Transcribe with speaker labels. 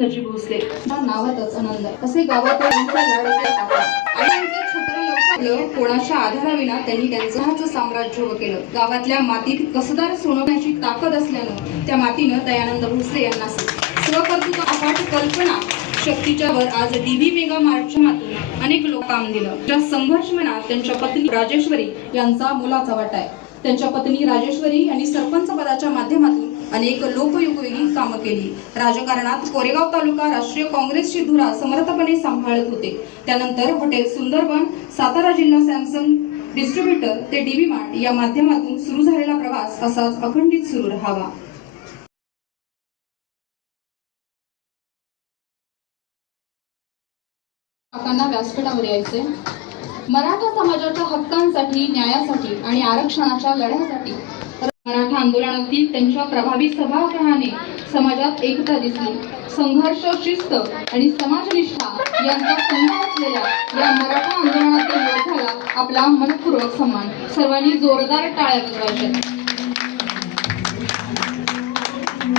Speaker 1: नजीब भोसले. नावातच आनंद आहे. असे गावात कोणाच्या आधाराविना त्यांनी त्यांचं साम्राज्य उभं केलं. गावातल्या मातीत कसदार सोनवण्याची ताकद असल्यानं त्या मातीनं दयानंद भोसले यांना स्वकर्तृत्व अफाट कल्पना शक्तीच्या वर आज डीबी मेगा मार्चच्या मातून अनेक लोक काम दिलं. त्या संघर्ष म्हणा त्यांच्या पत्नी राजेश्वरी यांचा मुलाचा वाटा आहे. त्यांच्या पत्नी राजेश्वरी यांनी सरपंच पदाच्या माध्यमातून अनेक लोकयुपयोगी कामं केली. राजकारणात कोरेगाव तालुका राष्ट्रीय काँग्रेसची धुरा समर्थपणे सांभाळत होते. त्यानंतर हॉटेल सुंदरबन सातारा जिल्हा सॅमसंग डिस्ट्रीब्युटर ते डीबी मार्ट या माध्यमातून सुरू झालेला प्रवास असाच अखंडित सुरू राहावा. काकांना व्यासपीठावर यायचे मराठा समाजाच्या हक्कांसाठी न्यायासाठी आणि आरक्षणाच्या लढ्यासाठी मराठा आंदोलनातील त्यांच्या प्रभावी सभागृहाने समाजात एकता दिसली. संघर्ष शिस्त आणि समाजनिष्ठा यांचा संगम असलेल्या या मराठा आंदोलनातील योद्ध्याला आपला मनपूर्वक सन्मान. सर्वांनी जोरदार टाळ्या वाजवायच्या.